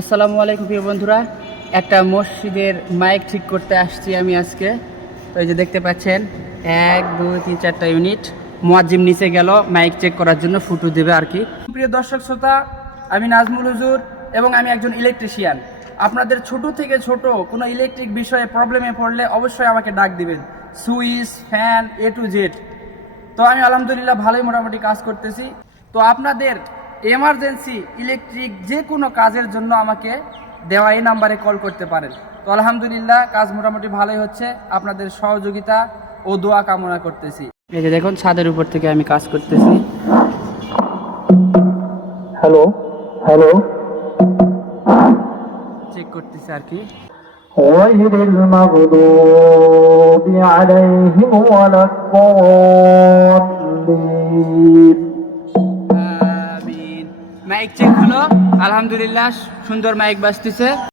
আসসালামু আলাইকুম প্রিয় বন্ধুরা। একটা মসজিদের মাইক ঠিক করতে আসছি আমি আজকে। তো এই যে দেখতে পাচ্ছেন, এক, দুই, তিন, চারটা ইউনিট মোয়াজ্জিম নিচে গেল মাইক চেক করার জন্য ফুটু দেবে আর কি। প্রিয় দর্শক, শ্রোতা, আমি নাজমুল হুজুর এবং আমি একজন ইলেকট্রিশিয়ান আপনাদের ছোট থেকে ছোট কোনো ইলেকট্রিক বিষয়ে প্রবলেমে পড়লে অবশ্যই আমাকে ডাক দিবেন। Switch fan A to Z তো আমি আলহামদুলিল্লাহ ভালোই মোটামুটি কাজ করতেছি। তো আপনাদের এমার্জেন্সি ইলেকট্রিক যে কোনো কাজের জন্য আমাকে দেওয়া এই নাম্বারে কল করতে পারেন তো আলহামদুলিল্লাহ কাজ মোটামুটি ভালোই হচ্ছে আপনাদের সহযোগিতা ও দোয়া কামনা করতেছি এই যে দেখুন ছাদের উপর থেকে আমি কাজ করতেছি হ্যালো হ্যালো চেক করতেছি আর কি غير المغضوب عليهم ولا الضالين আমিন মাইক চেক হলো। আলহামদুলিল্লাহ সুন্দর মাইক বাজতেছে।